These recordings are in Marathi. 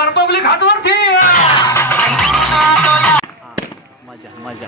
चार पब्लिक हातवरती मजा मजा।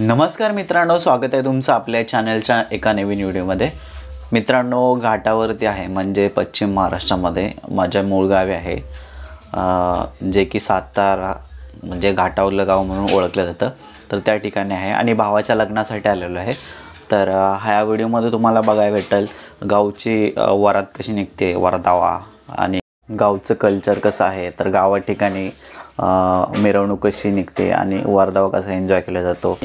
नमस्कार मित्रांनो, स्वागत आहे तुमचं आपल्या चॅनलच्या एका नवीन व्हिडिओमध्ये। मित्रांनो, घाटावरती आहे म्हणजे पश्चिम महाराष्ट्रामध्ये माझ्या मूळ गावी आहे, जे की सातारा म्हणजे घाटावरलं गाव म्हणून ओळखलं जातं। तर त्या ठिकाणी आहे आणि भावाच्या लग्नासाठी आलेलो आहे। तर ह्या व्हिडिओमध्ये तुम्हाला बघायला भेटेल गावची वरात कशी निघते, वरदावा आणि गावचं कल्चर कसं आहे, तर गावा ठिकाणी मिरवणूक कशी निघते आणि वरदावा कसा एन्जॉय केला जातो,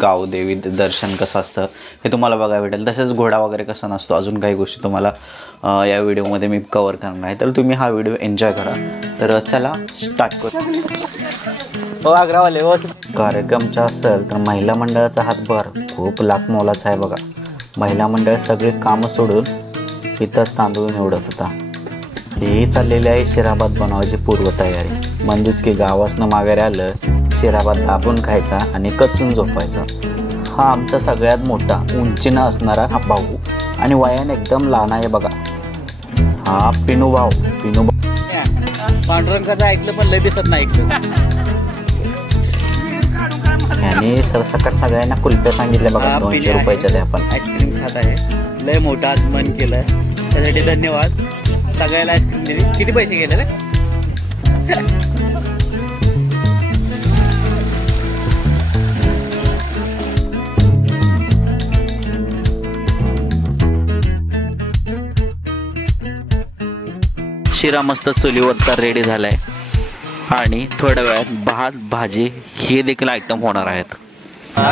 गावदेवी दर्शन कसं असतं हे तुम्हाला बघायला भेटेल। तसेच घोडा वगैरे कसा नसतो, अजून काही गोष्टी तुम्हाला या व्हिडिओमध्ये मी कव्हर करणार आहे। तर तुम्ही हा व्हिडिओ एन्जॉय करा। तर चला स्टार्ट करू। हो आग्रावाले हो, कार्यक्रमचा असेल तर महिला मंडळाचा हातभार खूप लाख मोलाचा आहे बघा। महिला मंडळ सगळी कामं सोडून इथं तांदूळ निवडत होता। ही चाललेली आहे शिराभात बनवायची पूर्वतयारी, म्हणजेच की गावासनं माघारी आलं शिराभात दाबून खायचा आणि कचून झोपायचा। हा आमचा सगळ्यात मोठा उंचीनं असणारा हा भाऊ आणि वयाने एकदम लहान आहे बघा, हा पिनू भाऊ। पिनू पांडुरंगाचं ऐकलं पण लय दिसत नाही ऐकलं। आणि सरसकट सगळ्यांना कुल्प्या सांगितल्या बघा, 200 रुपयाच्या द्या। आपण आईस्क्रीम खात आहे, लय मोठा आज मन केलं त्यासाठी धन्यवाद। सगळ्याला आईस्क्रीम दिली। किती पैसे गेले रे? शिरा मस्त चुलीवरचा रेडी झालाय आणि थोड्या वेळात भात भाजी हे देखील आयटम होणार आहेत।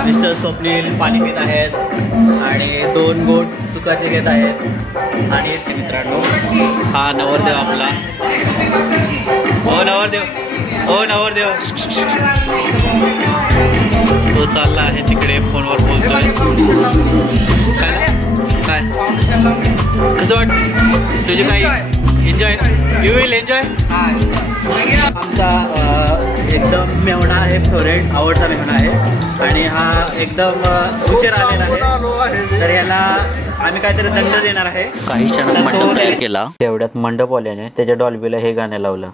मिस्टर स्वप्नील पाणी पित आहेत आणि 2 गोट सुकाचे घेत आहेत। आणि मित्रांनो, हा नवरदेव आपला, हो नवरदेव, हो नवरदेव, तो चालला आहे तिकडे फोनवर बोलतोय। काय काय कसं वाटतं तुझे? काही एन्जॉय, यू विल एन्जॉय। आमचा एकदम मेहुणा आहे, फेवरेट आवडता मेहुणा आहे आणि हा एकदम उशीर आलेला आहे। तर याला आम्ही काहीतरी दंड देणार आहे। काही क्षणात मंडप तयार केला, तेवढ्यात मंडपवाल्याने त्याच्या डॉल्बीला हे गाणं लावलं।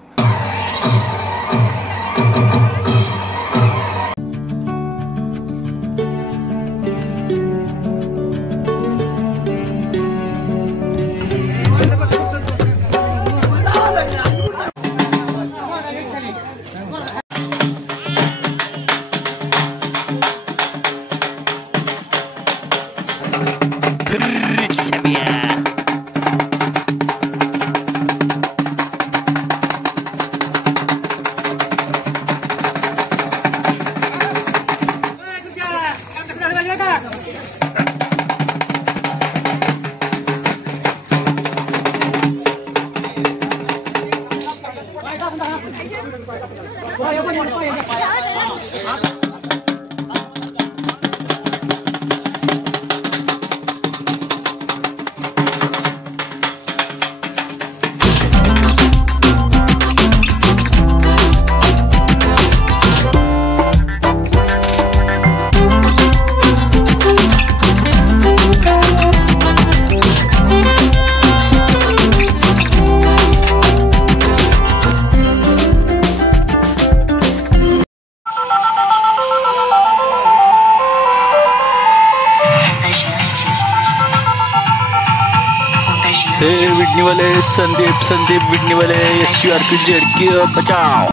विडनी वाले संदीप विडनी वाले SQRQ बचाओ।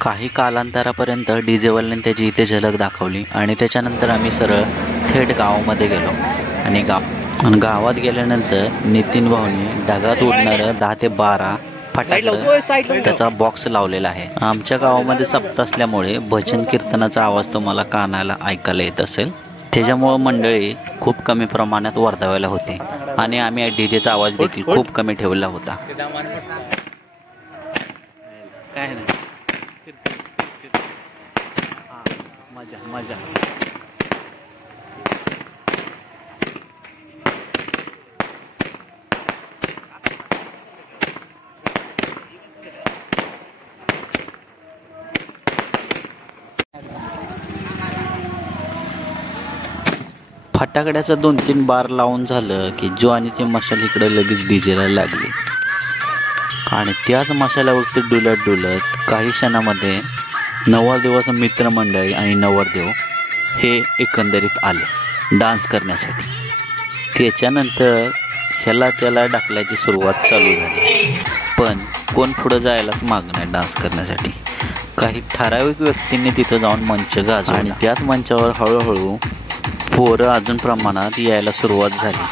काही कालांतरापर्यंत डीजेवाल्याने त्याची इथे झलक दाखवली आणि त्याच्यानंतर आम्ही सरळ थेट गावामध्ये गेलो आणि आणि गावात गेल्यानंतर नितीन भाऊने ढगात उडणारं 10 ते 12 फटाके त्याचा बॉक्स लावलेला आहे. आमच्या गावामध्ये सप्ताह असल्यामुळे भजन कीर्तनाचा आवाज तुम्हाला कानाला ऐकायला येत असेल. त्याच्यामुळं मंडळी खूप कमी प्रमाणात वर्धावायला होते आणि आम्ही डीजेचा आवाज देखील खूप कमी ठेवला होता. काय नाही मजा मजा. फटाकड्याचा 2-3 बार लावून झालं की जो आणि ती मशाल इकडे लगेच डीजेला लागली आणि त्याच मशालावरती डुलत डुलत काही क्षणामध्ये नवरदेवाचं मित्रमंडळी आणि नवरदेव हे एकंदरीत आले डान्स करण्यासाठी. त्याच्यानंतर ह्याला त्याला ढकलायची सुरुवात चालू झाली, पण कोण पुढं जायलाच मागं नाही डान्स करण्यासाठी. काही ठराविक व्यक्तींनी तिथं जाऊन मंच गाजवला आणि त्याच मंचावर हळूहळू पोरं अजून प्रमाणात यायला सुरुवात झाली.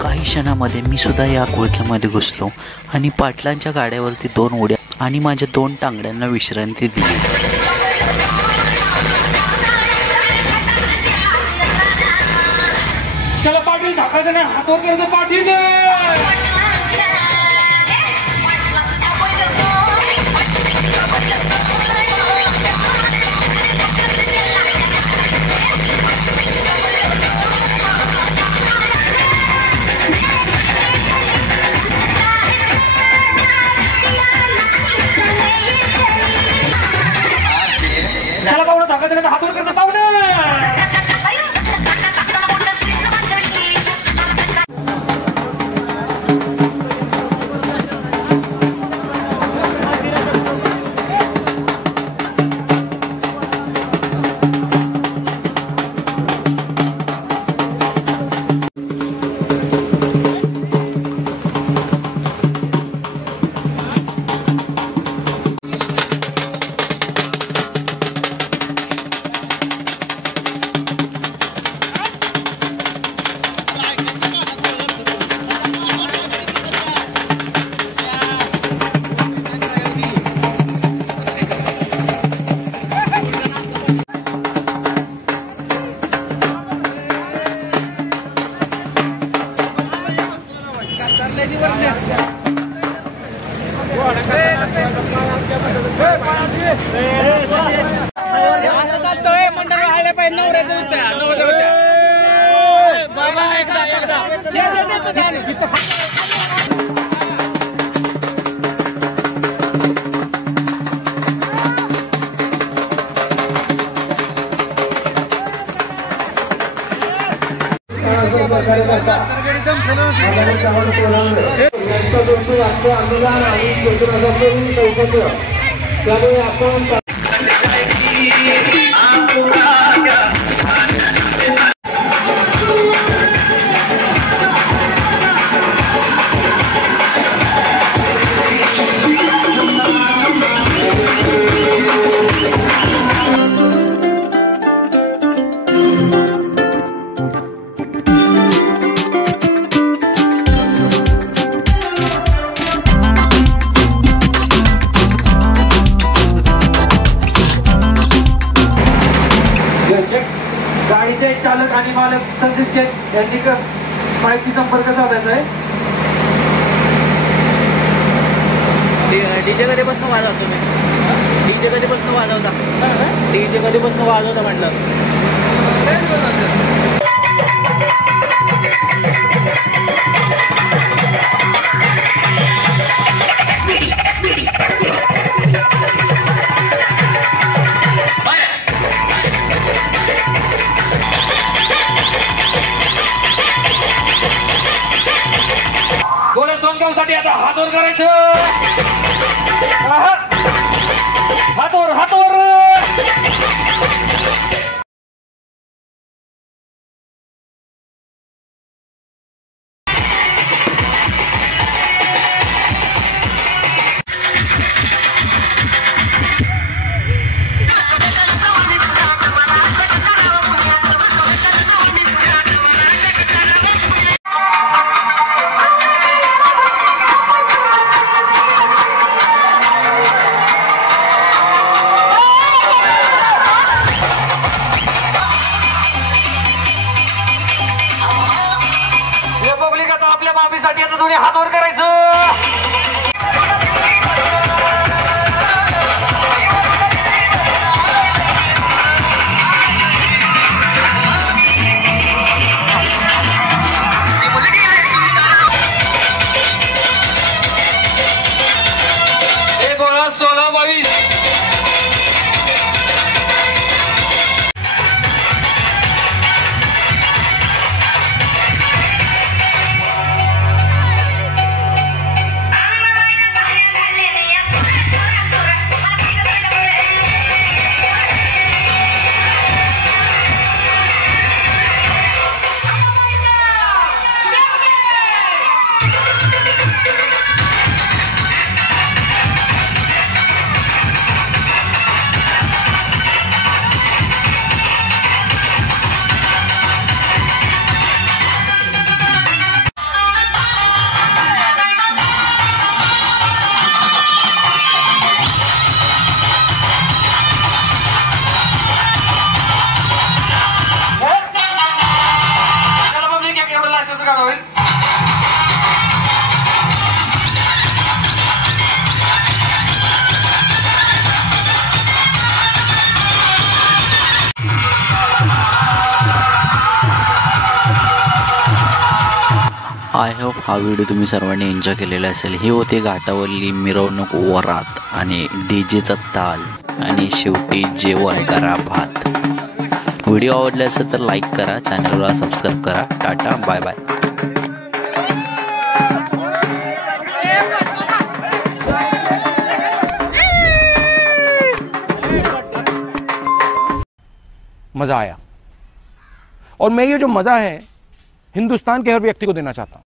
काही क्षणामध्ये मी सुद्धा या घोळक्यामध्ये घुसलो आणि पाटलांच्या गाड्यावरती 2 उड्या आणि माझ्या 2 टांगड्यांना विश्रांती दिली. चला पाटील ढाकायचं नाही, हातवर करायचं पाटील. चला पाहुणं ढाकायचं नाही, हातवर करायचं पाहुणं. त्यामुळे आपण त्यांनी माहिती संपर्क साधायचा आहे. डीजे कधीपासून वाजवतो तुम्ही? डीजे कधीपासून वाजवता? डीजे कधीपासून वाजवता म्हटलं? बोला सोनगावसाठी आता हात वर करायचं. हात वर हात वर. पब्लिक आता आपल्या माफीसाठी आता दोन्ही हात वर करायचं. हे बोला 16-22. आय होप हा व्हिडिओ तुम्ही सर्वांनी एन्जॉय केलेला असेल. ही होती घाटावरली मिरवणूक, वरात आणि डीजेचा ताल आणि शेवटी जेवण करा भात. व्हिडिओ आवडला असेल तर लाईक करा, चॅनलला सबस्क्राईब करा. Tata bye bye. मज़ा आया और मैं ये जो मज़ा है हिंदुस्तान के हर व्यक्ति को देना चाहता हूँ.